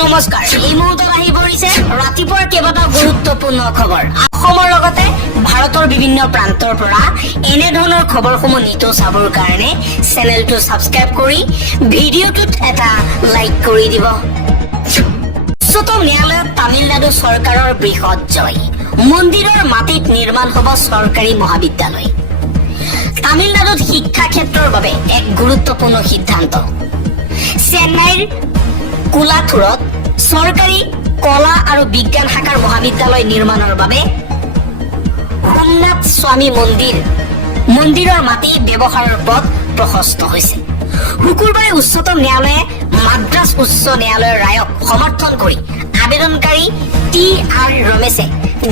নমস্কাৰ এই মুহূৰ্তত আহি পৰিছে ৰাতিপুৱাৰ কেইবাটাও গুৰুত্বপূৰ্ণ খবৰ অসমৰ লগতে ভাৰতৰ বিভিন্ন প্ৰান্তৰ পৰা এনে ধৰণৰ খবৰসমূহ নিতৌ চাবৰ কাৰণে চেনেলটো সাবস্ক্ৰাইব কৰি ভিডিঅ'টোত এটা লাইক কৰি দিব। উচ্চতম ন্যায়ালয়ত তামিলনাডু চৰকাৰৰ বৃহৎ জয়, মন্দিৰৰ মাটিত নিৰ্মাণ হ'ব চৰকাৰী মহাবিদ্যালয়। তামিলনাডুত শিক্ষা ক্ষেত্ৰৰ বাবে এক গুৰুত্বপূৰ্ণ সিদ্ধান্ত। চেন্নাইৰ কোলাথুৰত চৰকাৰী কলা আৰু বিজ্ঞান শাখাৰ মহাবিদ্যালয় নিৰ্মাণৰ বাবে সোমনাথ স্বামী মন্দিৰৰ মাটি ব্যৱহাৰৰ পথ প্ৰশস্ত হৈছে। শুকুৰবাৰে উচ্চতম ন্যায়ালয়ে মাদ্ৰাজ উচ্চ ন্যায়ালয়ৰ ৰায়ক সমৰ্থন কৰি আবেদনকাৰী টি.আৰ. ৰমেশে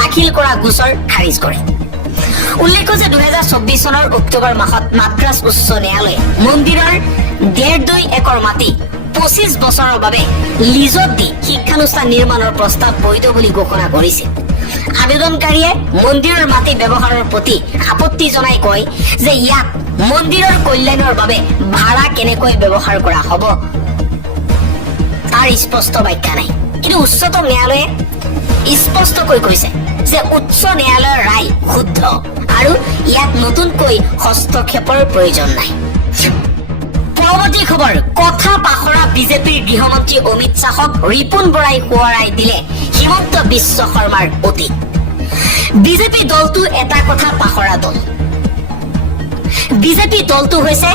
দাখিল কৰা গোচৰ খাৰিজ কৰে। উল্লেখ্য যে 2024 চনৰ অক্টোবৰ মাহত মাদ্ৰাজ উচ্চ ন্যায়ালয়ে মন্দিৰৰ 1.5 একৰ মাটি 25 বছৰৰ বাবে লিজত দি শিক্ষানুষ্ঠান নিৰ্মাণৰ প্ৰস্তাৱ বৈধ বুলি ঘোষণা কৰিছিল। আবেদনকাৰীয়ে মন্দিৰৰ মাটি ব্যৱহাৰৰ প্ৰতি আপত্তি জনাই কয় যে ইয়াত মন্দিৰৰ কল্যাণৰ বাবে ভাড়া কেনেকৈ ব্যৱহাৰ কৰা হ'ব তাৰ স্পষ্ট ব্যাখ্যা নাই। কিন্তু উচ্চতম ন্যায়ালয়ে স্পষ্টকৈ কৈছে যে উচ্চ ন্যায়ালয়ৰ ৰায় শুদ্ধ আৰু ইয়াত নতুনকৈ হস্তক্ষেপৰ প্ৰয়োজন নাই। পৰৱৰ্তী খবৰ, কথা পাহৰা বিজেপিৰ গৃহমন্ত্ৰী অমিত শ্বাহক ৰিপুন বৰাই সোঁৱৰাই দিলে হিমন্ত বিশ্ব শৰ্মাৰ অতীত। বিজেপি দলটো এটা কথা পাহৰা দল। বিজেপি দলটো হৈছে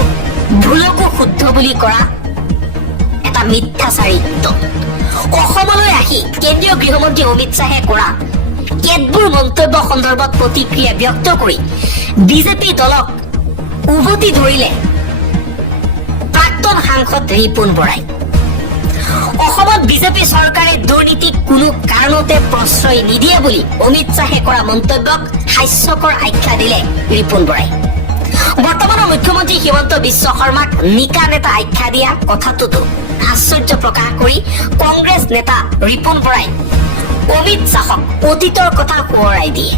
ভুলকো শুদ্ধ বুলি কৰা এটা মিথ্যাচাৰী দল। অসমলৈ আহি কেন্দ্ৰীয় গৃহমন্ত্ৰী অমিত শ্বাহে কৰা কেতবোৰ মন্তব্য সন্দৰ্ভত প্ৰতিক্ৰিয়া ব্যক্ত কৰি বিজেপি দলক উভতি ধৰিলে প্ৰাক্তন সাংসদ ৰিপুন বৰাই। অসমত বিজেপি চৰকাৰে দুৰ্নীতিক কোনো কাৰণতে প্ৰশ্ৰয় নিদিয়ে বুলি অমিত শ্বাহে কৰা মন্তব্যক হাস্যকৰ আখ্যা দিলে ৰিপুন বৰাই। বৰ্তমানৰ মুখ্যমন্ত্ৰী হিমন্ত বিশ্ব শৰ্মাক নিকা নেতা আখ্যা দিয়া কথাটোতো আশ্চৰ্য প্ৰকাশ কৰি কংগ্ৰেছ নেতা ৰিপুন বৰাই অমিত শ্বাহক অতীতৰ কথা সোঁৱৰাই দিয়ে।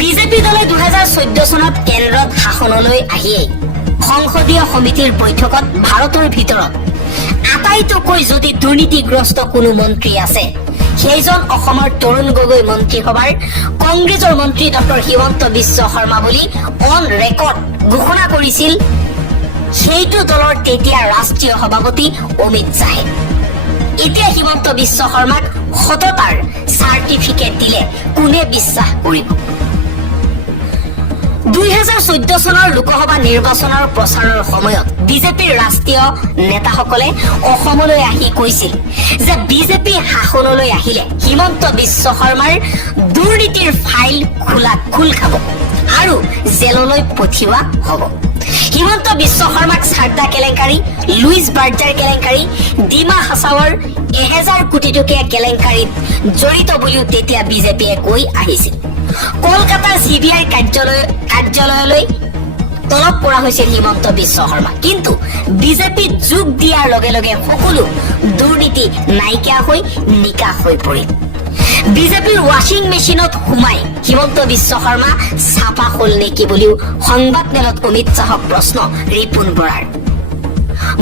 বিজেপি দলে 2014 চনত কেন্দ্ৰত শাসনলৈ আহিয়েই সংসদীয় সমিতিৰ বৈঠকত ভাৰতৰ ভিতৰত আটাইতকৈ যদি দুৰ্নীতিগ্ৰস্ত কোনো মন্ত্ৰী আছে সেইজন অসমৰ তৰুণ গগৈ মন্ত্ৰীসভাৰ কংগ্ৰেছৰ মন্ত্ৰী ডক্টৰ হিমন্ত বিশ্ব শৰ্মা বুলি অন ৰেকৰ্ড ঘোষণা কৰিছিল সেইটো দলৰ তেতিয়া ৰাষ্ট্ৰীয় সভাপতি অমিত শ্বাহে। এতিয়া হিমন্ত বিশ্ব শৰ্মাক সততাৰ চাৰ্টিফিকেট দিলে কোনে বিশ্বাস কৰিব? 2014 চনৰ লোকসভা নিৰ্বাচনৰ প্ৰচাৰৰ সময়ত বিজেপিৰ ৰাষ্ট্ৰীয় নেতাসকলে অসমলৈ আহি কৈছিল যে বিজেপি শাসনলৈ আহিলে হিমন্ত বিশ্ব শৰ্মাৰ দুৰ্নীতিৰ ফাইল খোল খাব আৰু জেললৈ পঠিওৱা হ'ব। হিমন্ত বিশ্ব শৰ্মাক চাৰদা কেলেংকাৰী, লুইচ বাৰ্জাৰ কেলেংকাৰী, ডিমা হাছাৱৰ 1000 কোটি টকীয়া কেলেংকাৰীত জড়িত বুলিও তেতিয়া বিজেপিয়ে কৈ আহিছিল। কলকাতাৰ CBI কাৰ্যালয়লৈ তলব কৰা হৈছিল হিমন্ত বিশ্ব শৰ্মা। কিন্তু বিজেপিত যোগ দিয়াৰ লগে লগে সকলো দুৰ্নীতি নাইকিয়া হৈ নিকাশ হৈ পৰিল। বিজেপিৰ ৱাশ্বিং মেচিনত সোমাই হিমন্ত বিশ্ব শৰ্মা চাপা হ'ল নেকি বুলিও সংবাদ মেলত অমিত শ্বাহক প্ৰশ্ন ৰিপুন বৰাৰ।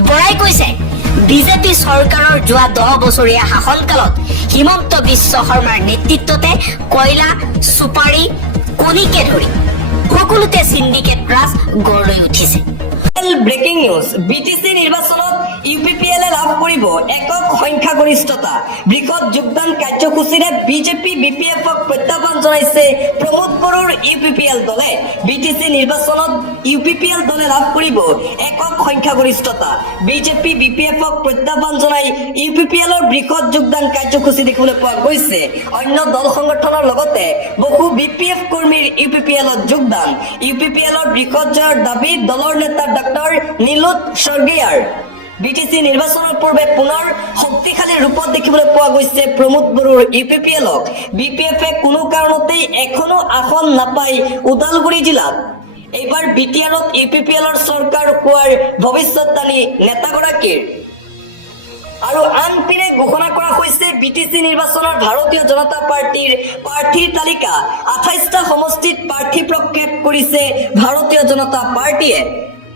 বৰাই কৈছে বিজেপি চৰকাৰৰ যোৱা 10 বছৰীয়া শাসনকালত হিমন্ত বিশ্ব শৰ্মাৰ নেতৃত্বতে কয়লা, চুপাৰী, কণীকে ধৰি সকলোতে সিন্ডিকেট ৰাজ গঢ় লৈ উঠিছে। ব্ৰেকিং নিউজ, বিটিচি নিৰ্বাচনত ইউপিপিএলে লাভ কৰিব একক সংখ্যাগৰিষ্ঠতা। বৃহৎ যোগদান কাৰ্যসূচীৰে বিজেপি বিপিএফক প্ৰত্যাহ্বান জনাইছে প্ৰমোদ বড়োৰ ইউপিপিএল দলে। বিটিচি নিৰ্বাচনত ইউপিপিএল দলে লাভ কৰিব একক সংখ্যাগৰিষ্ঠতা। বিজেপি বিপিএফক প্ৰত্যাহ্বান জনাই ইউপিপিএলৰ বৃহৎ যোগদান কাৰ্যসূচী দেখিবলৈ পোৱা গৈছে। অন্য দল সংগঠনৰ লগতে বহু বিপিএফ কৰ্মীৰ ইউপিপিএলত যোগদান। ইউপিপিএলৰ বৃহৎ জয়ৰ দাবী দলৰ নেতা ডক্টৰ নীলোৎ স্বৰ্গীয়াৰ। বিটিচি নিৰ্বাচনৰ পূৰ্বে পুনৰ শক্তিশালী ৰূপত দেখিবলৈ পোৱা গৈছে প্ৰমোদ বড়োৰ ইউপিপিএলক। বিপিএফে কোনো কাৰণতেই এখনো আসন নাপায় ওদালগুৰি জিলাত। এইবাৰ বিটিআৰত ইউপিপিএলৰ চৰকাৰ হোৱাৰ ভৱিষ্যৎবাণী নেতাগৰাকীৰ। আৰু আনপিনে ঘোষণা কৰা হৈছে বিটিচি নিৰ্বাচনৰ ভাৰতীয় জনতা পাৰ্টিৰ প্ৰাৰ্থীৰ তালিকা। 28টা সমষ্টিত প্ৰাৰ্থী প্ৰক্ষেপ কৰিছে ভাৰতীয় জনতা পাৰ্টিয়ে।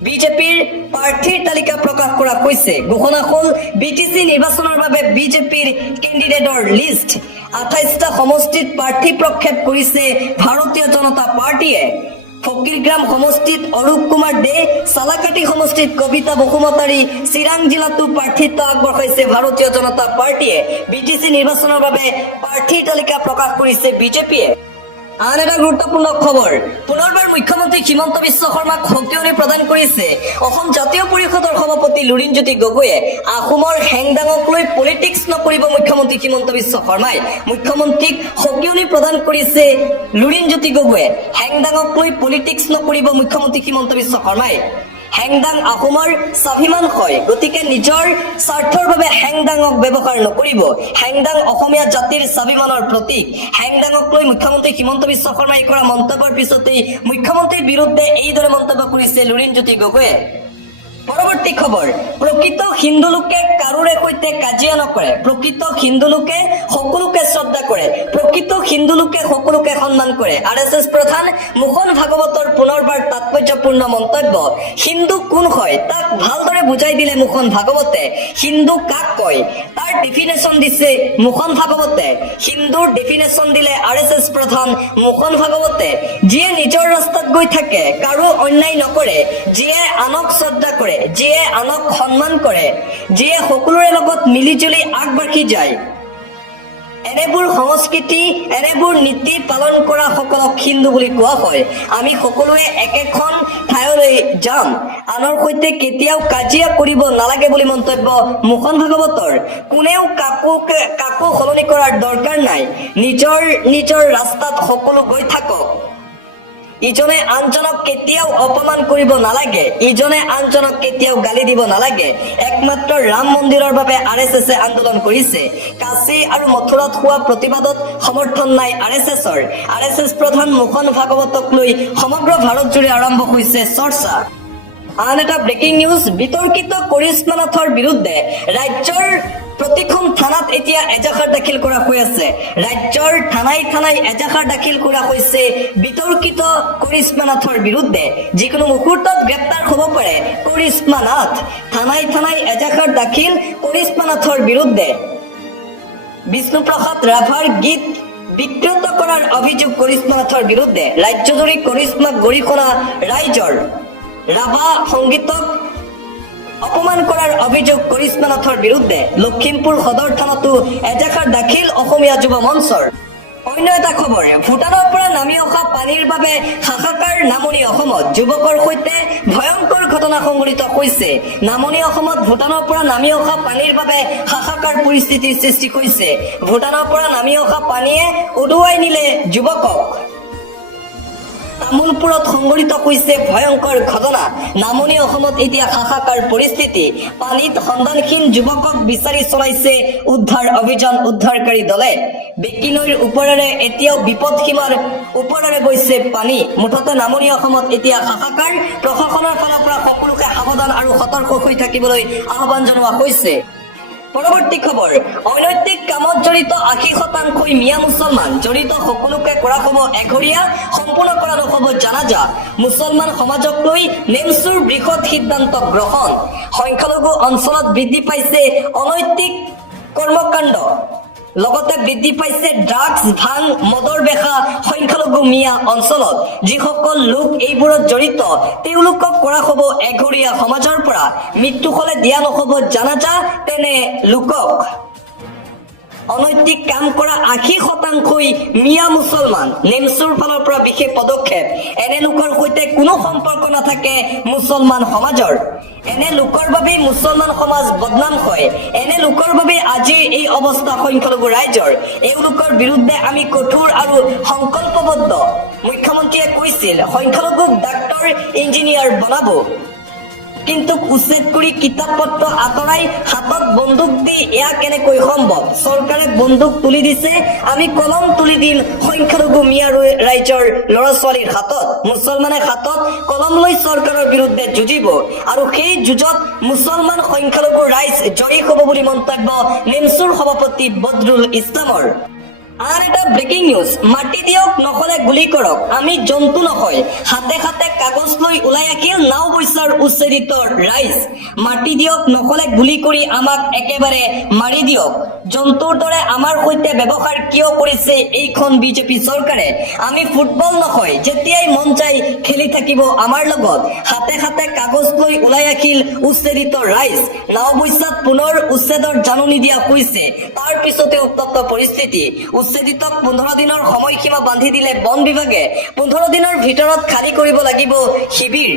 বিজেপিৰ প্ৰাৰ্থীৰ তালিকা প্ৰকাশ কৰা হৈছে। ঘোষণা হ'ল বিটিচি নিৰ্বাচনৰ বাবে বিজেপিৰ কেণ্ডিডেটৰ লিষ্ট। 28টা সমষ্টিত প্ৰাৰ্থী প্ৰক্ষেপ কৰিছে ভাৰতীয় জনতা পাৰ্টীয়ে। ফকীৰগ্ৰাম সমষ্টিত অৰূপ কুমাৰ দে, চালাকাটি সমষ্টিত কবিতা বসুমতাৰী, চিৰাং জিলাতো প্ৰাৰ্থীত্ব আগবঢ়াইছে ভাৰতীয় জনতা পাৰ্টীয়ে। বিটিচি নিৰ্বাচনৰ বাবে প্ৰাৰ্থীৰ তালিকা প্ৰকাশ কৰিছে বিজেপিয়ে। আন এটা গুৰুত্বপূৰ্ণ খবৰ, পুনৰবাৰ মুখ্যমন্ত্ৰী হিমন্ত বিশ্ব শৰ্মাক সকিয়নি প্ৰদান কৰিছে অসম জাতীয় পৰিষদৰ সভাপতি লুৰিণজ্যোতি গগৈয়ে। আহোমৰ হেংদাঙক লৈ পলিটিক্স নকৰিব মুখ্যমন্ত্ৰী হিমন্ত বিশ্ব শৰ্মাই। মুখ্যমন্ত্ৰীক সকিয়নি প্ৰদান কৰিছে লুৰিণজ্যোতি গগৈয়ে। হেংদাঙক লৈ পলিটিক্স নকৰিব মুখ্যমন্ত্ৰী হিমন্ত বিশ্ব শৰ্মাই। হেংদাং আহোমৰ স্বাভিমান হয়, গতিকে নিজৰ স্বাৰ্থৰ বাবে হেংদাঙক ব্যৱহাৰ নকৰিব। হেংদাং অসমীয়া জাতিৰ স্বাভিমানৰ প্ৰতীক। হেংদাঙক লৈ মুখ্যমন্ত্ৰী হিমন্ত বিশ্ব শৰ্মাই কৰা মন্তব্যৰ পিছতেই মুখ্যমন্ত্ৰীৰ বিৰুদ্ধে এইদৰে মন্তব্য কৰিছে লুৰিণজ্যোতি গগৈয়ে। পৰৱৰ্তী খবৰ, প্ৰকৃত হিন্দু লোকে কাৰোৰে সৈতে কাজিয়া নকৰে। প্ৰকৃত হিন্দু লোকে সকলোকে শ্ৰদ্ধা কৰে। প্ৰকৃত হিন্দু লোকে সকলোকে সন্মান কৰে। RSS প্ৰধান মোহন ভাগৱতৰ পুনৰবাৰ তাৎপৰ্যপূৰ্ণ মন্তব্য। হিন্দু কোন হয় তাক ভালদৰে বুজাই দিলে মোহন ভাগৱতে। হিন্দু কাক কয় তাৰ ডেফিনেশ্যন দিছে মোহন ভাগৱতে। হিন্দুৰ ডেফিনেশ্যন দিলে RSS প্ৰধান মোহন ভাগৱতে। যিয়ে নিজৰ ৰাস্তাত গৈ থাকে, কাৰো অন্যায় নকৰে, যিয়ে আনক শ্ৰদ্ধা কৰে, যিয়ে আনক সন্মান কৰে, যিয়ে সকলোৰে লগত মিলিজুলি আগবাঢ়ি যায়, এনেবোৰ সংস্কৃতি, এনেবোৰ নীতি পালন কৰা সকলক হিন্দু বুলি কোৱা হয়। আমি সকলোৱে একেখন ঠাইলৈ যাম, আনৰ সৈতে কেতিয়াও কাজিয়া কৰিব নালাগে বুলি মন্তব্য মোহন ভাগৱতৰ। কোনেও কাকো সলনি কৰাৰ দৰকাৰ নাই। নিজৰ ৰাস্তাত সকলো গৈ থাকক। ইজনে আনজনক কেতিয়াও অপমান কৰিব নালাগে, ইজনে আনজনক কেতিয়াও গালি দিব নালাগে। একমাত্ৰ ৰাম মন্দিৰৰ বাবে RSSে আন্দোলন কৰিছে। কাশী আৰু মথুৰাত হোৱা প্ৰতিবাদত সমৰ্থন নাই RSSৰ। RSS প্ৰধান মোহন ভাগৱতক লৈ সমগ্ৰ ভাৰতজুৰি আৰম্ভ হৈছে চৰ্চা। আন এটা ব্ৰেকিং নিউজ, বিতৰ্কিত কৰিশ্মা নাথৰ বিৰুদ্ধে ৰাজ্যৰ প্ৰতিখন থানাত এতিয়া এজাহাৰ দাখিল কৰা হৈ আছে। ৰাজ্যৰ থানাই এজাহাৰ দাখিল কৰা হৈছে বিতৰ্কিত কৰিশ্মা নাথৰ বিৰুদ্ধে। যিকোনো মুহূৰ্তত গ্ৰেপ্তাৰ হ'ব পাৰে কৰিশ্মা নাথ। থানাই এজাহাৰ দাখিল কৰিশ্মা নাথৰ বিৰুদ্ধে। বিষ্ণুপ্ৰসাদ ৰাভাৰ গীত বিকৃত কৰাৰ অভিযোগ কৰিশ্মা নাথৰ বিৰুদ্ধে। ৰাজ্যজুৰি কৰিশ্মাক গৰিহণা ৰাইজৰ। ৰাভা সংগীতক অপমান কৰাৰ অভিযোগ কৰিশ্মা নাথৰ বিৰুদ্ধে। লখিমপুৰ সদৰ থানাতো এজাহাৰ দাখিল অসমীয়া যুৱ মঞ্চৰ। অন্য এটা খবৰ, ভূটানৰ পৰা নামি অহা পানীৰ বাবে হাহাকাৰ নামনি অসমত। যুৱকৰ সৈতে ভয়ংকৰ ঘটনা সংঘটিত হৈছে। নামনি অসমত ভূটানৰ পৰা নামি অহা পানীৰ বাবে হাহাকাৰ পৰিস্থিতিৰ সৃষ্টি হৈছে। ভূটানৰ পৰা নামি অহা পানীয়ে উদুৱাই নিলে যুৱকক। তামোলপুৰত সংঘটিত হৈছে ভয়ংকৰ ঘটনা। নামনি অসমত এতিয়া হাহাকাৰ পৰিস্থিতি। পানীত সন্ধানহীন যুৱকক বিচাৰি চলাইছে উদ্ধাৰ অভিযান উদ্ধাৰকাৰী দলে। বেকী নৈৰ ওপৰেৰে এতিয়াও বিপদসীমাৰ ওপৰেৰে গৈছে পানী। মুঠতে নামনি অসমত এতিয়া হাহাকাৰ। প্ৰশাসনৰ ফালৰ পৰা সকলোকে সাৱধান আৰু সতৰ্ক হৈ থাকিবলৈ আহ্বান জনোৱা হৈছে। পৰৱৰ্তী খবৰ, অনৈতিক কামত জড়িত 80% মিয়া মুছলমান। জড়িত সকলোকে কৰা হ'ব এঘৰীয়া, সম্পূৰ্ণ কৰা নহ'ব জানাজা। মুছলমান সমাজক লৈ নেমচুৰ বৃহৎ সিদ্ধান্ত গ্ৰহণ। সংখ্যালঘু অঞ্চলত বৃদ্ধি পাইছে অনৈতিক কৰ্মকাণ্ড। লগতে বৃদ্ধি পাইছে ড্ৰাগছ, ভাং, মদৰ বেহা সংখ্যালঘু মিয়া অঞ্চলত। যিসকল লোক এইবোৰত জড়িত তেওঁলোকক কৰা হ'ব এঘৰীয়া সমাজৰ পৰা। মৃত্যু হ'লে দিয়া নহ'ব জানাজা তেনে লোকক। অনৈতিক কাম কৰা 80% মিয়া মুছলমান। নেমচুৰ ফালৰ পৰা বিশেষ পদক্ষেপ। এনে লোকৰ সৈতে কোনো সম্পৰ্ক নাথাকে মুছলমান সমাজৰ। এনে লোকৰ বাবেই মুছলমান সমাজ বদনাম হয়। এনে লোকৰ বাবে আজি এই অৱস্থা সংখ্যালঘু ৰাইজৰ। এওঁলোকৰ বিৰুদ্ধে আমি কঠোৰ আৰু সংকল্পবদ্ধ। মুখ্যমন্ত্ৰীয়ে কৈছিল সংখ্যালঘুক ডাক্তৰ, ইঞ্জিনিয়াৰ বনাব, কিন্তু উচ্ছেদ কৰি কিতাপ পত্ৰ আঁতৰাই হাতত বন্দুক দি এয়া কেনেকৈ সম্ভৱ? চৰকাৰে বন্দুক তুলি দিছে, আমি কলম তুলি দিম সংখ্যালঘু মিয়া ৰাইজৰ ল'ৰা ছোৱালীৰ হাতত। মুছলমানে হাতত কলম লৈ চৰকাৰৰ বিৰুদ্ধে যুঁজিব আৰু সেই যুঁজত মুছলমান সংখ্যালঘু ৰাইজ জয়ী হ'ব বুলি মন্তব্য নেমচুৰ সভাপতি বদৰুল ইছলামৰ। আন এটা ব্ৰেকিং নিউজ, মাটি দিয়ক নহলে গুলি কৰক, আমি জন্তু নহয়। হাতে হাতে কাগজ লৈ ওলাই আহিল নাও বৈচাৰ উচ্ছেদিত ৰাইজ। মাটি দিয়ক নহলে গুলি কৰি আমাক একেবাৰে মাৰি দিয়ক। জন্তুৰ দৰে আমাৰ সৈতে ব্যৱহাৰ কিয় কৰিছে এইখন বিজেপি চৰকাৰে? আমি ফুটবল নহয়, যেতিয়াই মন যায় খেলি থাকিব আমাৰ লগত। হাতে হাতে কাগজ লৈ ওলাই আহিল উচ্ছেদিত ৰাইজ। নাও বৈচাত পুনৰ উচ্ছেদৰ জাননী দিয়া হৈছে। তাৰ পিছতে উত্তপ্ত পৰিস্থিতি। উচ্ছেদিতক 15 দিনৰ সময়সীমা বান্ধি দিলে বন বিভাগে। 15 দিনৰ ভিতৰত খালী কৰিব লাগিব শিবিৰ।